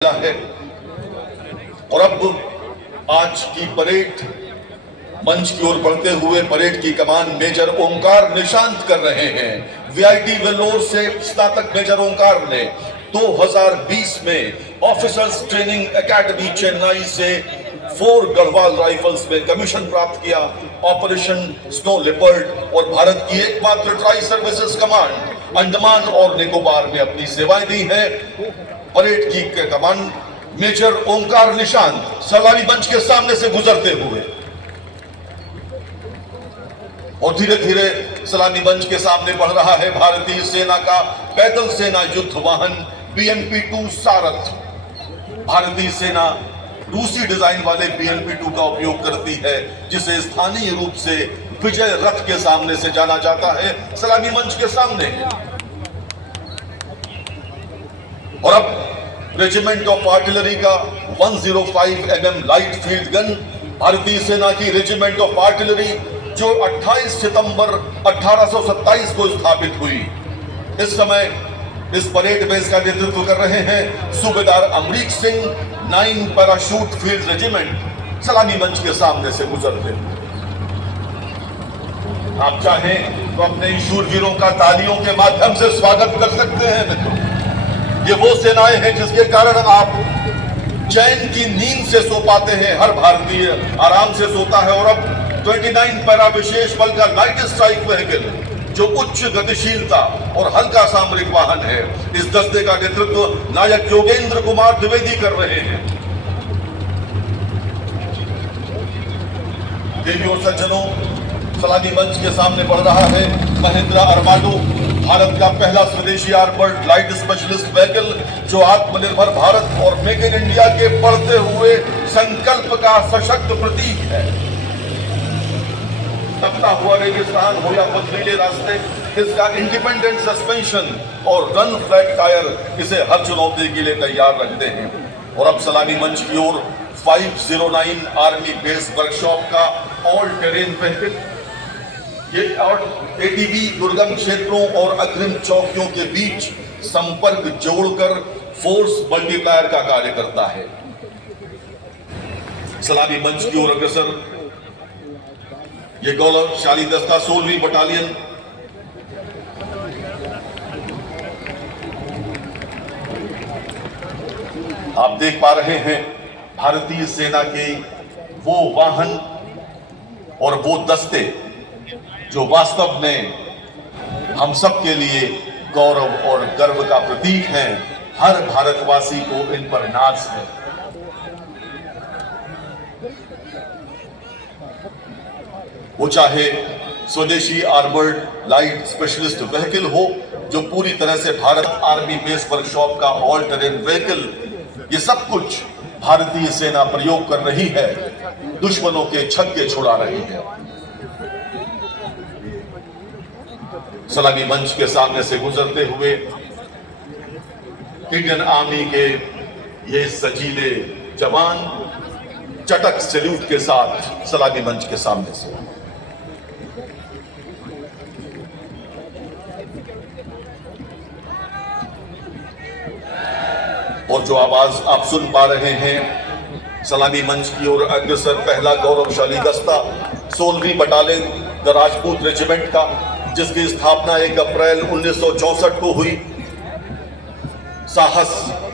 है। और अब आज की परेड मंच की ओर बढ़ते हुए परेड की कमान मेजर ओंकार निशांत कर रहे हैं। वीआईटी वेल्लोर से स्नातक मेजर ओंकार ने 2020 में ऑफिसर्स ट्रेनिंग एकेडमी चेन्नई से 4 गढ़वाल राइफल्स में कमीशन प्राप्त किया। ऑपरेशन स्नो लेपर्ड और भारत की एकमात्र ट्राई सर्विसेज कमांड अंडमान और निकोबार में अपनी सेवाएं दी है। परेड की कमान मेजर ओंकार निशांत सलामी मंच के सामने से गुजरते हुए और धीरे धीरे सलामी मंच के सामने बढ़ रहा है भारतीय सेना का पैदल सेना युद्ध वाहन BMP-2 सारथ। भारतीय सेना रूसी डिजाइन वाले BMP-2 का उपयोग करती है, जिसे स्थानीय रूप से विजय रथ के सामने से जाना जाता है। सलामी मंच के सामने और अब रेजिमेंट ऑफ आर्टिलरी का 105 mm लाइट फील्ड गन, भारतीय सेना की रेजिमेंट ऑफ आर्टिलरी जो 28 सितंबर 1827 को स्थापित हुई। इस समय इस परेड बेस का नेतृत्व कर रहे हैं सूबेदार Amrik Singh. 9 parachute field regiment सलामी मंच के सामने से गुजरते हैं। आप चाहें तो अपने शूरवीरों का तालियों के माध्यम से स्वागत कर सकते हैं। मित्रों, ये वो सेनाएं हैं जिसके कारण आप चैन की नींद से सो पाते हैं। हर भारतीय आराम से सोता है। और अब 29 पैरा विशेष बल का लाइट स्ट्राइक व्हीकल जो उच्च गतिशीलता और हल्का सामरिक वाहन है, इस दस्ते का नेतृत्व नायक योगेंद्र कुमार द्विवेदी कर रहे हैं। देवियों और सज्जनों, सलामी मंच के सामने बढ़ रहा है महिंद्रा अरमाडो, भारत का पहला स्वदेशी आर्मर्ड लाइट स्पेशलिस्ट व्हीकल जो आत्मनिर्भर भारत और मेक इन इंडिया के बढ़ते हुए संकल्प का सशक्त प्रतीक है। तपता हुआ रेगिस्तान हो या पथरीले रास्ते, इसका इंडिपेंडेंट सस्पेंशन और रन फ्लैट टायर इसे हर चुनौती के लिए तैयार रखते हैं। और अब सलामी मंच की ओर 509 आर्मी बेस वर्कशॉप का ऑल टेरेन व्हीकल, ये ATV दुर्गम क्षेत्रों और अग्रिम चौकियों के बीच संपर्क जोड़कर फोर्स मल्टीप्लायर का कार्य करता है। सलामी मंच की ओर अग्रसर ये गौरवशाली दस्ता 16वीं बटालियन आप देख पा रहे हैं भारतीय सेना के वो वाहन और वो दस्ते जो वास्तव में हम सब के लिए गौरव और गर्व का प्रतीक है। हर भारतवासी को इन पर नाज है। वो चाहे स्वदेशी आर्मर्ड लाइट स्पेशलिस्ट व्हीकल हो जो पूरी तरह से भारत आर्मी बेस वर्कशॉप का ऑल टेरेन व्हीकल, ये सब कुछ भारतीय सेना प्रयोग कर रही है, दुश्मनों के छक्के छुड़ा रही है। सलामी मंच के सामने से गुजरते हुए इंडियन आर्मी के ये सजीले जवान चटक सैल्यूट के साथ सलामी मंच के सामने से और जो आवाज आप सुन पा रहे हैं, सलामी मंच की ओर अग्रसर पहला गौरवशाली दस्ता 16वीं बटालियन द राजपूत रेजिमेंट का, जिसकी स्थापना 1 अप्रैल 1964 को हुई। साहस,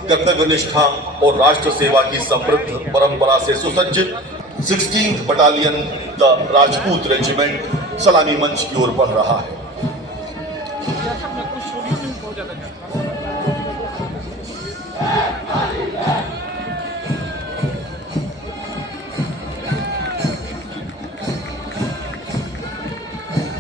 कर्तव्य निष्ठा और राष्ट्र सेवा की समृद्ध परंपरा से सुसज्जित 16th battalion the Rajput regiment सलामी मंच की ओर बढ़ रहा है।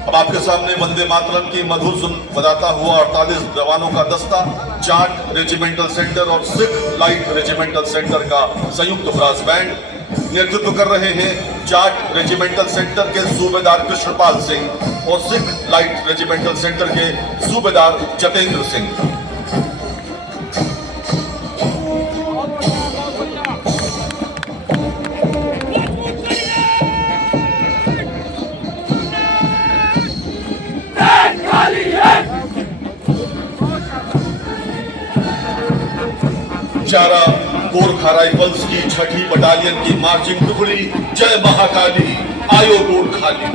अब आपके सामने वंदे मातरम की मधुर सुन बजाता हुआ 48 जवानों का दस्ता जाट रेजिमेंटल सेंटर और सिख लाइट रेजिमेंटल सेंटर का संयुक्त ब्रास बैंड नेतृत्व कर रहे हैं। जाट रेजिमेंटल सेंटर के सूबेदार कृष्णपाल सिंह और सिख लाइट रेजिमेंटल सेंटर के सूबेदार जतेंद्र सिंह। चारा गोरखा राइफल्स की 6ठी बटालियन की मार्चिंग टुकड़ी जय महाकाली आयो गोरखाली।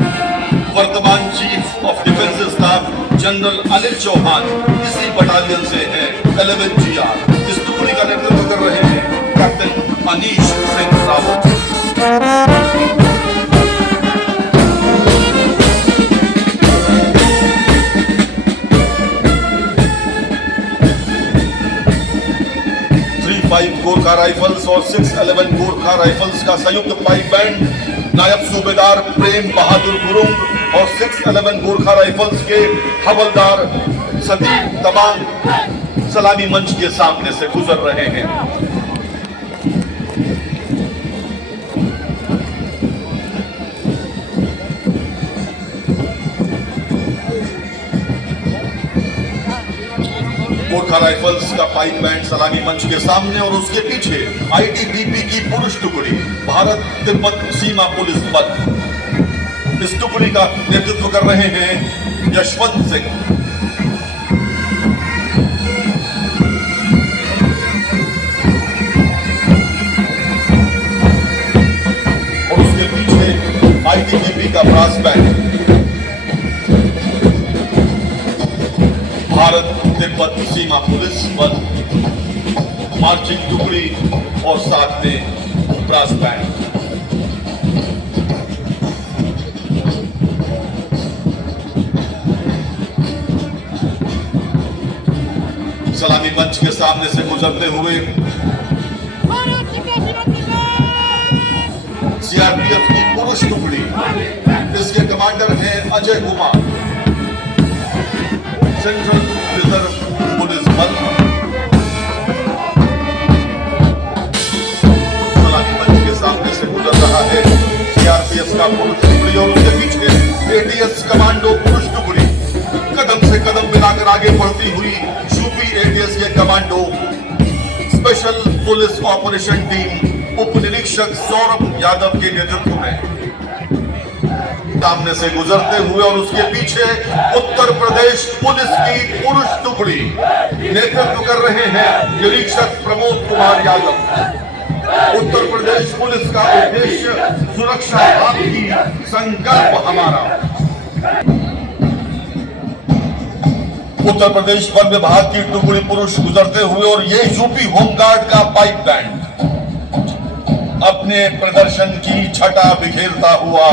वर्तमान chief of defence staff general Anil Chauhan इसी बटालियन से हैं। 11 GR इस टुकड़ी का नेतृत्व कर रहे हैं कैप्टन अनीश सिंह रावत। गोरखा राइफल्स और 611 गोरखा राइफल्स का संयुक्त पाइप बैंड नायब सूबेदार प्रेम बहादुर गुरुंग और 611 गोरखा राइफल्स के हवलदार सतीश तबांग सलामी मंच के सामने से गुजर रहे हैं। गोरखा राइफल्स का पाइप बैंड सलामी मंच के सामने और उसके पीछे आईटीबीपी की पुरुष टुकड़ी भारत तिब्बत सीमा पुलिस बल। इस टुकड़ी का नेतृत्व कर रहे हैं यशवंत सिंह। और उसके पीछे आईटीबीपी का ब्रास बैंड भारत तिब्बत सीमा पुलिस बल मार्चिंग टुकड़ी और साथ में ब्रास बैंड। सलामी मंच के सामने से गुजरते हुए सीआरपीएफ की पुरुष टुकड़ी, इसके कमांडर हैं Ajay Kumar. Central reserve police बल सलामी मंच के सामने से गुजर रहा है सीआरपीएफ का पुरुष टुकड़ी और उसके पीछे एटीएस कमांडो पुरुष टुकड़ी कदम से कदम मिलाकर आगे बढ़ती हुई यूपी एटीएस के commando special police operation team उप निरीक्षक सौरभ यादव के नेतृत्व में सामने से गुजरते हुए और उसके पीछे उत्तर प्रदेश पुलिस की पुरुष टुकड़ी नेतृत्व कर रहे हैं निरीक्षक प्रमोद कुमार यादव। उत्तर प्रदेश पुलिस का उद्देश्य सुरक्षा आपकी, संकल्प हमारा। उत्तर प्रदेश वन विभाग की टुकड़ी पुरुष गुजरते हुए और ये यूपी होमगार्ड का पाइप बैंड अपने प्रदर्शन की छटा बिखेरता हुआ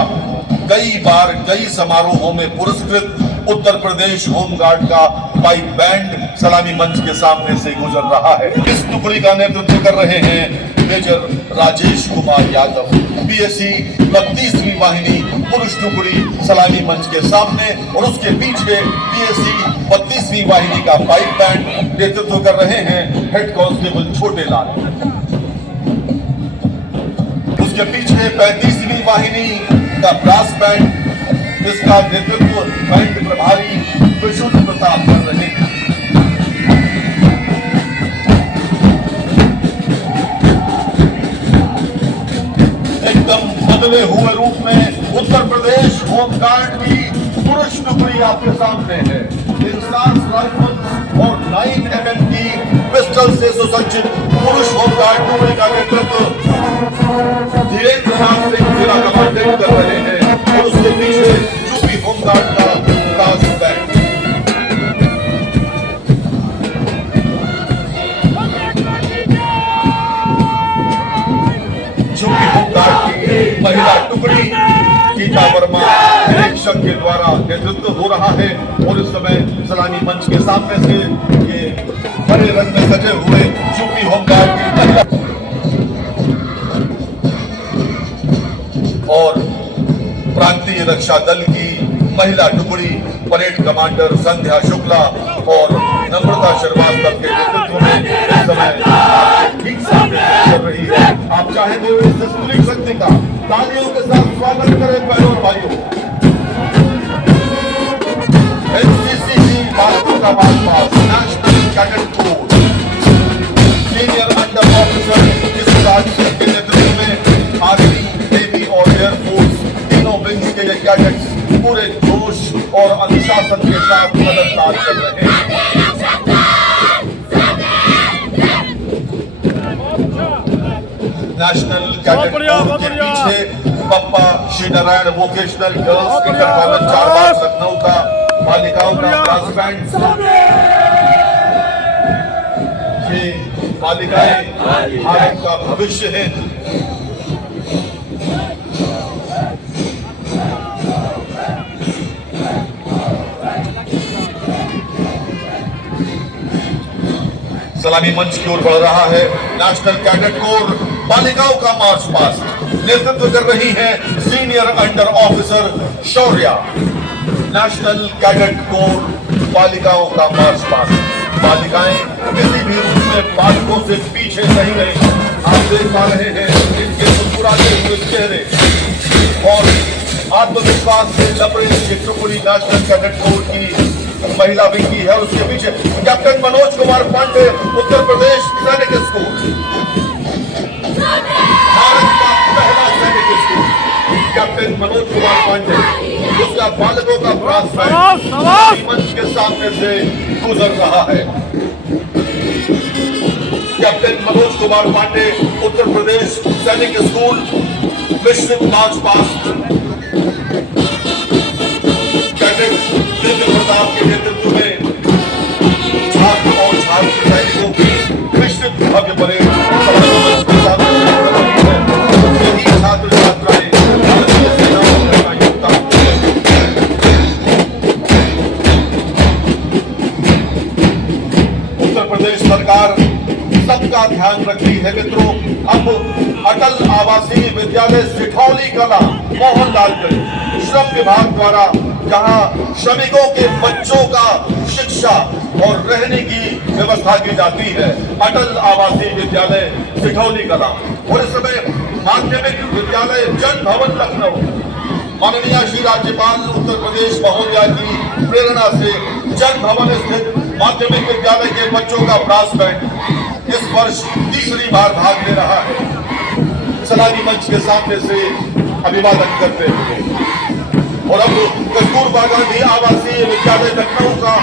कई बार कई समारोहों में पुरस्कृत उत्तर प्रदेश होमगार्ड का पाइप बैंड सलामी मंच के सामने से गुजर रहा है। इस टुकड़ी का नेतृत्व कर रहे हैं मेजर राजेश कुमार यादव। पीएसी 32वीं वाहिनी पुरुष टुकड़ी सलामी मंच के सामने और उसके पीछे पीएसी 32वीं वाहिनी का पाइप बैंड नेतृत्व कर रहे हैं हेड कांस्टेबल छोटे लाल। उसके पीछे 35वीं वाहिनी का ब्रास बैंड, इसका नेतृत्व बैंड प्रभारी विशुद्ध प्रताप कर रहे हैं। एकदम बदले हुए रूप में उत्तर प्रदेश होमगार्ड की पुरुष टुकड़ी आपके सामने है। इंसास राइफल्स और 9mm की पिस्टल से सुसज्जित पुरुष होमगार्ड टुकड़ी का नेतृत्व धीरेन्द्र नाथ सिंह जिला कमांडेंट कर रहे हैं और उसके पीछे यूपी होमगार्ड का ब्रास बैंड। यूपी होमगार्ड की महिला टुकड़ी गीता वर्मा निरीक्षक के द्वारा नेतृत्व हो रहा है और इस समय सलामी मंच के सामने से ये हरे रंग में सजे हुए यूपी होमगार्ड की महिला और प्रांतीय रक्षा दल की महिला टुकड़ी परेड कमांडर संध्या शुक्ला और नम्रता श्रीवास्तव के नेतृत्व में इस समय ठीक सामने कर रही है। आप चाहें तो इस पुलिस शक्ति का तालियों के साथ स्वागत करें बहनों और भाइयों। एनसीसी की बातों का बात national cadet corps senior under officer इस राज्य के नेतृत्व में आर्मी, नेवी और एयरफोर्स तीनों विंग्स के ये कैडेट्स पूरे जोश और अनुशासन के साथ मददगार कर रहे हैं। नेशनल कैडेट कोर के पीछे पप्पा Shri Narayan vocational girls inter college Charbagh Lucknow का बालिकाओं का ब्रास बैंड। ये बालिकाएं भारत का भविष्य है। सलामी मंच की ओर बढ़ रहा है नेशनल कैडेट कोर बालिकाओं का मार्च पास्ट। नेतृत्व कर रही है senior under officer Shaurya. National cadet corps बालिकाओं का मार्च पास्ट। बालिकाएं किसी भी रूप में बालकों से पीछे नहीं रही। आप देख पा रहे हैं इनके मुस्कुराते हुए चेहरे और आत्मविश्वास से लबड़े ये टुकड़ी नेशनल कैडेट कोर की महिला विंग की है। और उसके पीछे कैप्टन मनोज कुमार पांडे, उत्तर प्रदेश सैनिक स्कूल, भारत का पहला सैनिक स्कूल। कैप्टन मनोज कुमार पांडे, उसका बालकों का ब्रास बैंड मंच के सामने से गुजर रहा है। कैप्टन मनोज कुमार पांडे, उत्तर प्रदेश सैनिक स्कूल, मिश्रित मार्च पास्ट। प्रताप के नेतृत्व में छात्र और छात्र सैनिकों की मिश्रित भव्य परेड यही छात्र छात्राएं भारतीय सेना का योगदान। उत्तर प्रदेश सरकार सबका ध्यान रखती है मित्रों। अब अटल आवासीय विद्यालय सिठौली कला मोहनलालगंज श्रम विभाग द्वारा जहां श्रमिकों के बच्चों का शिक्षा और रहने की व्यवस्था की जाती है, अटल आवासीय विद्यालय सिठौली कला। और इस समय माध्यमिक विद्यालय जन भवन लखनऊ माननीय श्री राज्यपाल उत्तर प्रदेश महोदया की प्रेरणा से जन भवन स्थित माध्यमिक विद्यालय के बच्चों का ब्रास बैंड इस वर्ष तीसरी बार भाग ले रहा है। सलामी मंच के सामने से अभिवादन करते हुए और अब कस्तूरबा गांधी आवासीय विद्यालय लखनऊ का